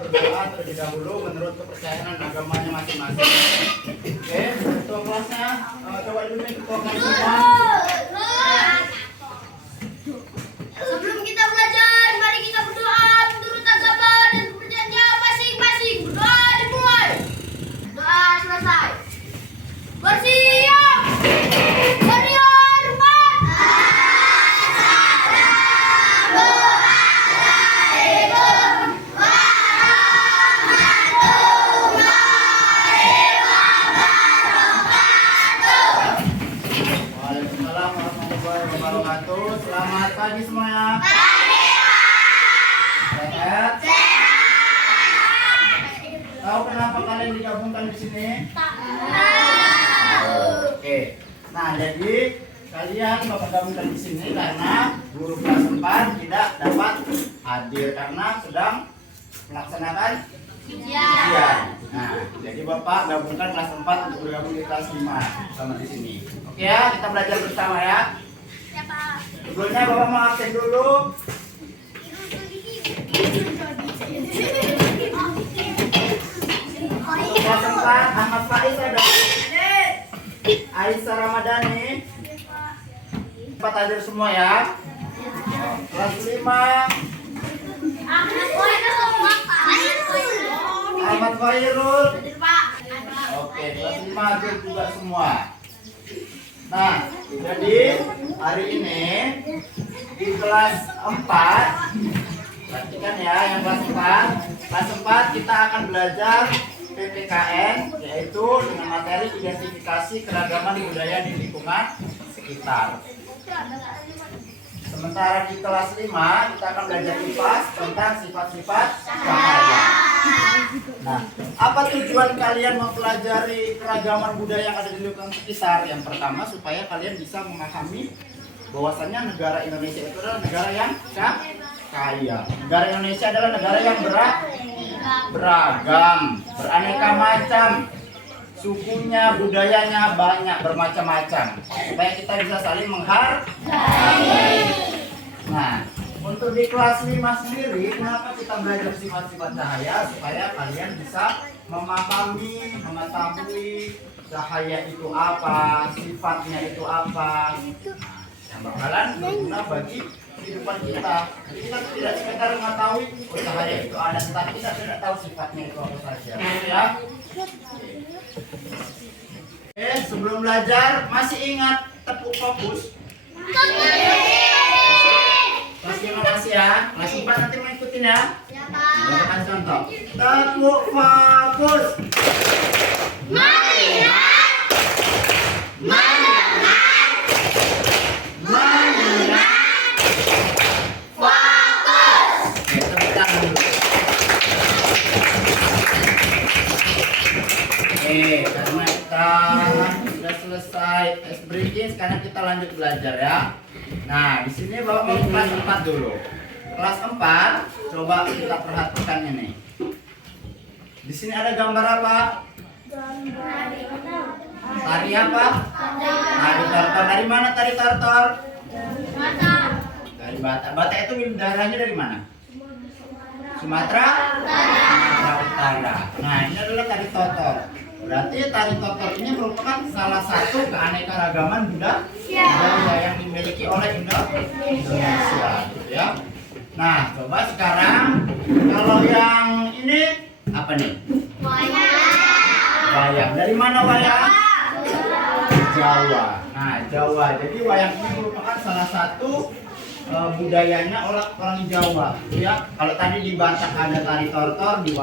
berdoa terlebih dahulu menurut kepercayaan agamanya masing-masing. Oke, ketua kelasnya coba dulu nih ketua kelas semua. Sebelum kita belajar, mari kita berdoa menurut agama dan kepercayaannya masing-masing. Berdoa dimulai. Doa selesai. Bersiap. Berhormat. Waalaikumsalam warahmatullahi wabarakatuh. Selamat pagi semuanya. Sehat? Tahu kenapa kalian digabungkan di sini? Oke. Nah, jadi kalian bapak gabungkan di sini karena guru kelas 4 tidak dapat hadir karena sedang melaksanakan ujian. Nah, jadi bapak gabungkan kelas 4 untuk bergabung di kelas 5 sama di sini. Oke ya, kita belajar bersama ya. Sebelumnya bapak mau absen dulu. Kelas 4 Ahmad Faiz ada. Aisyah Ramadhani. 4 hadir semua ya. Kelas 5 Ahmad Khairul. Oke, kelas 5 hadir juga semua. Nah, jadi hari ini di kelas 4, perhatikan ya yang kelas 4. Kelas 4 kita akan belajar PPKN, yaitu dengan materi identifikasi keragaman budaya di lingkungan sekitar. Sementara di kelas 5 kita akan belajar IPAS tentang sifat-sifat cahaya. Nah, apa tujuan kalian mempelajari keragaman budaya yang ada di lingkungan sekitar? Yang pertama, supaya kalian bisa memahami bahwasannya negara Indonesia itu adalah negara yang kaya. Negara Indonesia adalah negara yang beragam, beraneka macam. Sukunya, budayanya banyak, bermacam-macam, supaya kita bisa saling menghargai. Nah, untuk di kelas 5 sendiri, kenapa kita belajar sifat-sifat cahaya? Supaya kalian bisa memahami, mengetahui cahaya itu apa, sifatnya itu apa. Nah, yang bakalan berguna bagi kehidupan kita. Jadi kita tidak sekedar mengetahui cahaya itu ada, tetapi kita tidak tahu sifatnya itu apa saja. Ya. Sebelum belajar masih ingat tepuk fokus? Kelas 5 masih ya. Kelas 4 nanti mau ikutin ya. Lakukan contoh. Tepuk fokus. Melihat, mendengar, mengingat, fokus. Tepuk tangan dulu. Karena kita sudah selesai tes breaking, sekarang kita lanjut belajar ya. Nah, di sini bapak mau kelas 4 dulu. Kelas 4, coba kita perhatikan ini. Di sini ada gambar apa? Tari apa? Tari tortor. Dari mana tari tortor? Dari Batak. Batak itu daerahnya dari mana? Sumatera Utara. Nah, ini adalah tari tortor. Berarti tari tortor ini merupakan salah satu keanekaragaman budaya yang dimiliki oleh Indonesia, gitu ya. Nah, coba sekarang kalau yang ini apa nih? Wayang. Dari mana wayang? Jawa. Nah, Jawa. Jadi wayang ini merupakan salah satu budayanya orang Jawa, ya. Kalau tadi di Batak ada tari tortor, di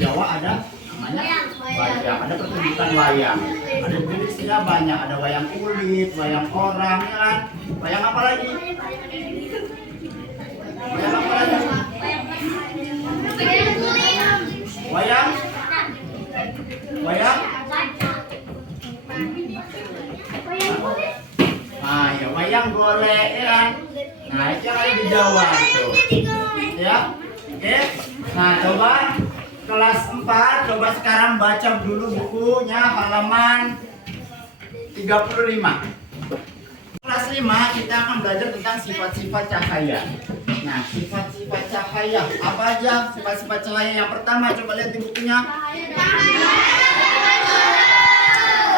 Jawa ada namanya wayang. Ada pertunjukan wayang. Ada jenisnya banyak. Ada wayang kulit, wayang orang, ya kan? Wayang apa lagi? Wayang apa lagi? Wayang? Wayang? Nah, ya wayang golek, ya kan? Nah, itu yang ada di Jawa itu. Ya. Oke. Nah, coba kelas 4, coba sekarang baca dulu bukunya halaman 35. Kelas 5 kita akan belajar tentang sifat-sifat cahaya. Nah, Nah, sifat-sifat cahaya. Apa aja sifat-sifat cahaya? Yang pertama, coba lihat di bukunya.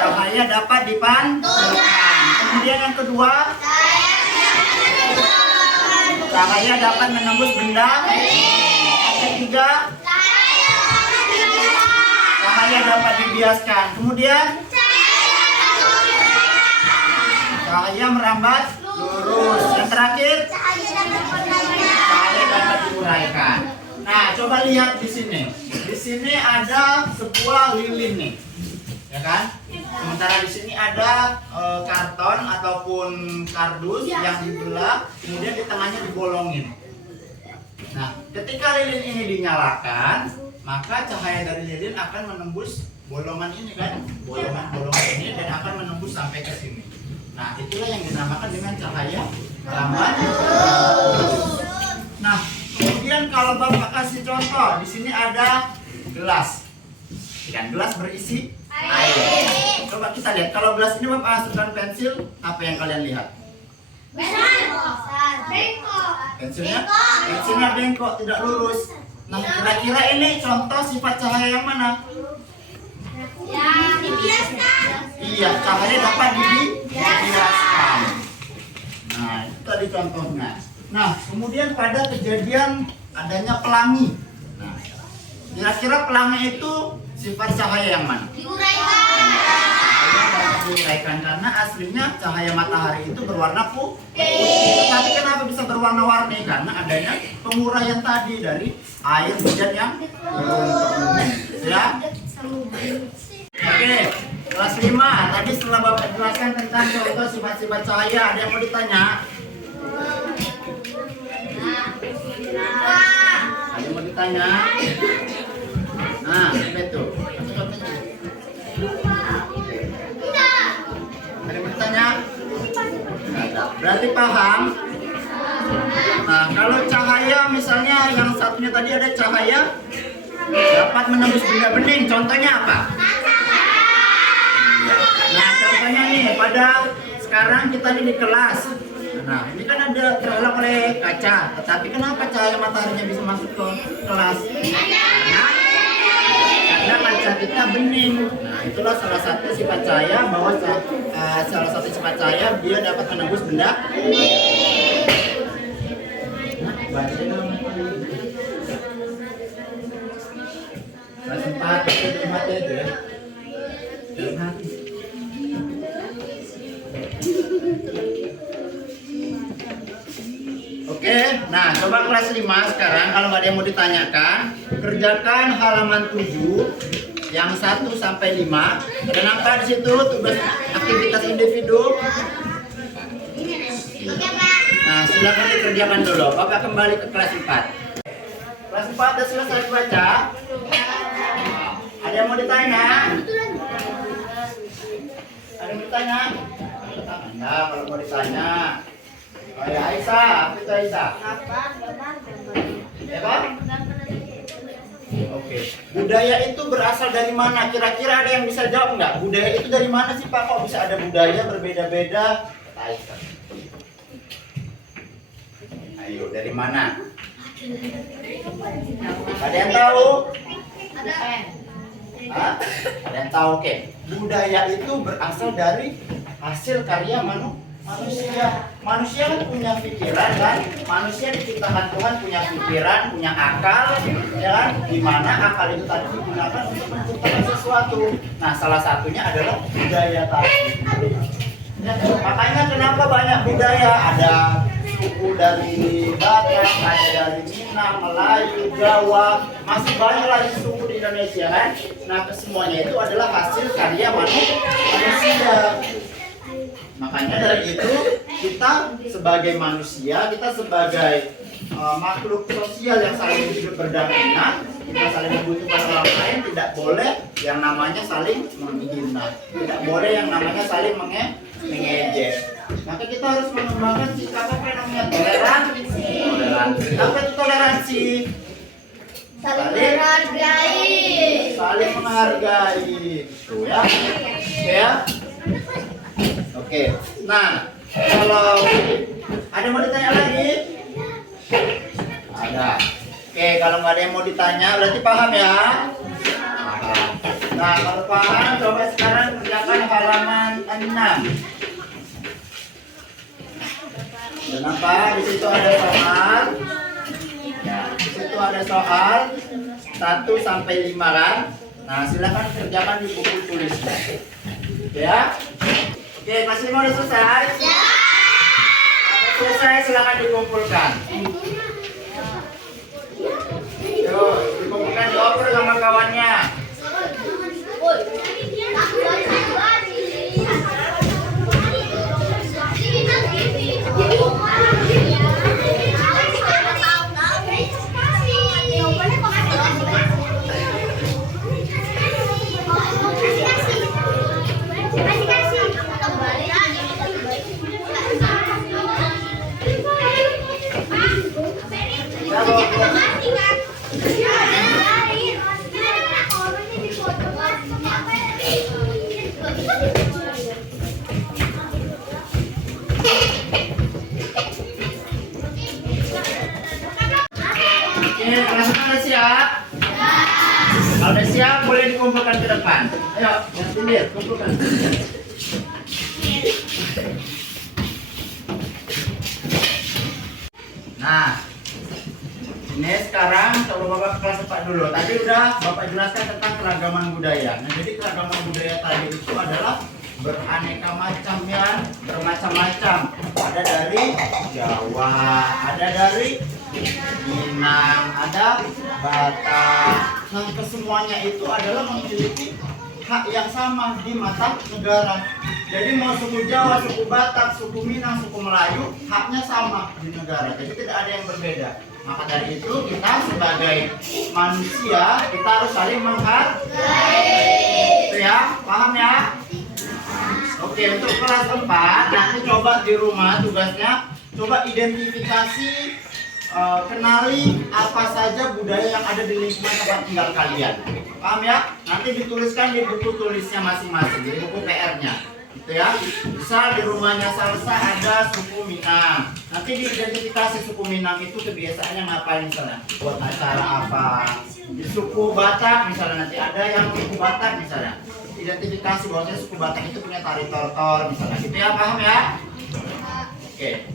Cahaya dapat dipantulkan. Kemudian yang kedua, cahaya dapat menembus benda. Yang ketiga, cahaya dapat dibiaskan. Kemudian, cahaya merambat lurus. Yang terakhir, cahaya dapat diuraikan. Nah, coba lihat di sini. Di sini ada sebuah lilin nih, ya kan? Sementara di sini ada karton ataupun kardus yang dibelah, kemudian di tengahnya dibolongin. Nah, ketika lilin ini dinyalakan, maka cahaya dari lilin akan menembus bolongan ini kan, bolongan ini dan akan menembus sampai ke sini. Nah, itulah yang dinamakan dengan cahaya merambat. Nah, kemudian kalau Bapak kasih contoh, di sini ada gelas. Dan gelas berisi air. Coba kita lihat, kalau gelas ini Bapak masukkan pensil, apa yang kalian lihat? Pensilnya bengkok, tidak lurus. Nah, kira-kira ini contoh sifat cahaya yang mana? Iya, cahaya dapat dibiaskan. Nah, itu tadi contohnya. Nah, kemudian pada kejadian adanya pelangi. Nah, kira-kira pelangi itu sifat cahaya yang mana? Diuraikan karena aslinya cahaya matahari itu berwarna putih. Tapi kenapa bisa berwarna-warni? Karena adanya penguraian tadi dari air hujan yang turun ke bumi. Ya. Oke, kelas 5. Tadi setelah Bapak jelaskan tentang contoh sifat-sifat cahaya, ada yang mau ditanya? Ada yang mau ditanya? Nah, itu. Ada yang mau ditanya? Berarti paham? Nah, kalau cahaya misalnya yang satunya tadi ada cahaya dapat menembus benda bening, contohnya apa? Nah, contohnya nih, pada sekarang kita ini di kelas. Nah, ini kan ada terhalang oleh kaca, tetapi kenapa cahaya mataharinya bisa masuk ke kelas? Karena kaca kita bening. Nah, itulah salah satu sifat cahaya, bahwa salah satu sifat cahaya dia dapat menembus benda. Kelas 4 itu ya. Oke, nah coba kelas 5 sekarang, kalau nggak ada yang mau ditanyakan, kerjakan halaman 7 yang 1 sampai 5. Ada nampak di situ tugas aktivitas individu. Nah, silakan dikerjakan dulu. Bapak kembali ke kelas 4. Kelas 4 sudah selesai baca. Ada yang mau ditanya? Ada yang mau ditanya? Anda kalau mau ditanya. Oh ya, Aisyah, apa itu Aisyah? Apa? Oke. Budaya itu berasal dari mana? Kira-kira ada yang bisa jawab nggak? Budaya itu dari mana sih Pak? Kok bisa ada budaya berbeda-beda? Aisyah. Ayo, dari mana? Ada yang tahu? Hah? Ada yang tahu? Oke. Budaya itu berasal dari hasil karya manusia. Manusia kan punya pikiran kan? Manusia diciptakan Tuhan punya pikiran, punya akal, ya kan? Dimana akal itu tadi digunakan untuk menciptakan sesuatu. Nah, salah satunya adalah budaya tadi. Makanya kenapa banyak budaya? Ada suku dari Batak, ada dari Minang, Melayu, Jawa, masih banyak lagi suku di Indonesia kan? Nah, kesemuanya itu adalah hasil karya manusia. Makanya dari itu kita sebagai manusia, kita sebagai makhluk sosial yang saling hidup berdampingan, kita saling membutuhkan orang lain, tidak boleh yang namanya saling menghina, tidak boleh yang namanya saling mengejek. Maka kita harus mengembangkan sikap apa yang namanya toleransi. Apa itu toleransi? Saling menghargai. Tuh ya. Ya. Oke. Nah, kalau ada mau ditanya lagi? Ada. Oke, kalau nggak ada yang mau ditanya, berarti paham ya? Paham. Nah, kalau paham, coba sekarang kerjakan halaman 6. Kenapa? Di situ ada soal. Ya, di situ ada soal 1 sampai 5 kan? Nah, silakan kerjakan di buku tulisnya. Ya. Oke, kelas 5 udah selesai? Ya. Selesai, silakan dikumpulkan. Yuk, dikumpulkan dioper sama kawannya. Kelas udah siap? Kalau udah siap, boleh dikumpulkan ke depan. Ayo, yang pinggir, kumpulkan. Nah, ini sekarang coba Bapak kelas 4 dulu. Tadi udah Bapak jelaskan tentang keragaman budaya. Nah, jadi keragaman budaya tadi itu adalah beraneka macam ya, bermacam-macam. Ada dari Jawa, ada dari Minang, ada Batak. Nah, kesemuanya itu adalah memiliki hak yang sama di mata negara. Jadi mau suku Jawa, suku Batak, suku Minang, suku Melayu, haknya sama di negara. Jadi tidak ada yang berbeda. Maka dari itu kita sebagai manusia kita harus saling menghargai. Itu ya, paham ya? Oke, untuk kelas 4 nanti coba di rumah tugasnya coba identifikasi, kenali apa saja budaya yang ada di lingkungan tempat tinggal kalian. Paham ya? Nanti dituliskan di buku tulisnya masing-masing, di buku PR-nya. Gitu ya. Misal di rumahnya Salsa ada suku Minang. Nanti diidentifikasi suku Minang itu kebiasaannya ngapain misalnya? Buat acara apa? Di suku Batak misalnya nanti ada yang suku Batak misalnya. Identifikasi bahwasanya suku Batak itu punya tari tortor misalnya. Gitu ya, paham ya? Oke.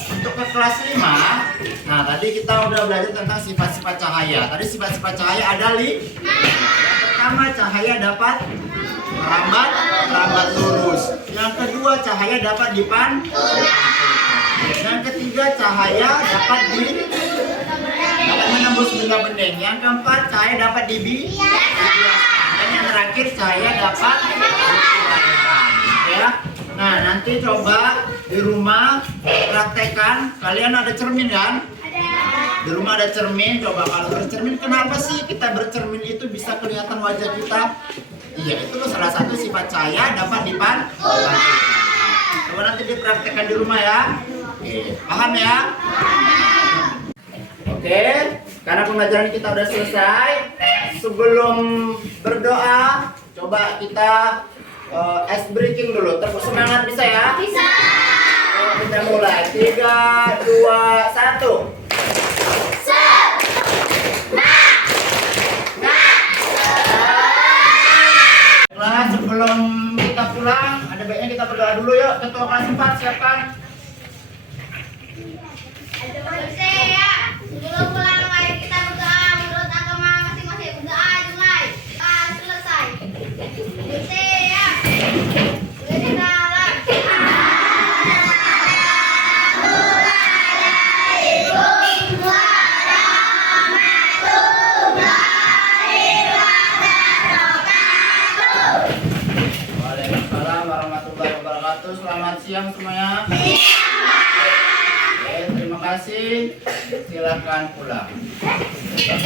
Untuk ke kelas 5, nah tadi kita udah belajar tentang sifat-sifat cahaya. Tadi sifat-sifat cahaya ada 5. Yang pertama, cahaya dapat merambat lurus. Yang kedua, cahaya dapat yang ketiga, cahaya dapat menembus benda-benda. Yang keempat, cahaya dapat dan yang terakhir, cahaya dapat ya. Nah, nanti coba di rumah praktekkan. Kalian ada cermin kan? Ada. Di rumah ada cermin. Coba kalau bercermin, kenapa sih kita bercermin itu bisa kelihatan wajah kita? Iya, itu salah satu sifat cahaya dapat coba nanti dipraktekkan di rumah ya. Oke, paham ya? Oke, karena pembelajaran kita udah selesai. Sebelum berdoa, coba kita ice breaking dulu. Terus semangat, bisa ya? Bisa. Kita mulai. 3, 2, 1. Setelah sebelum kita pulang, ada baiknya kita berdoa dulu yuk. Ketua kelas 4 siapkan. Sebelum pulang, mari kita berdoa menurut agama masing-masing. Berdoa dimulai. Selesai. Waalaikumsalam warahmatullahi wabarakatuh. Selamat siang semuanya. Oke, terima kasih. Silakan pulang.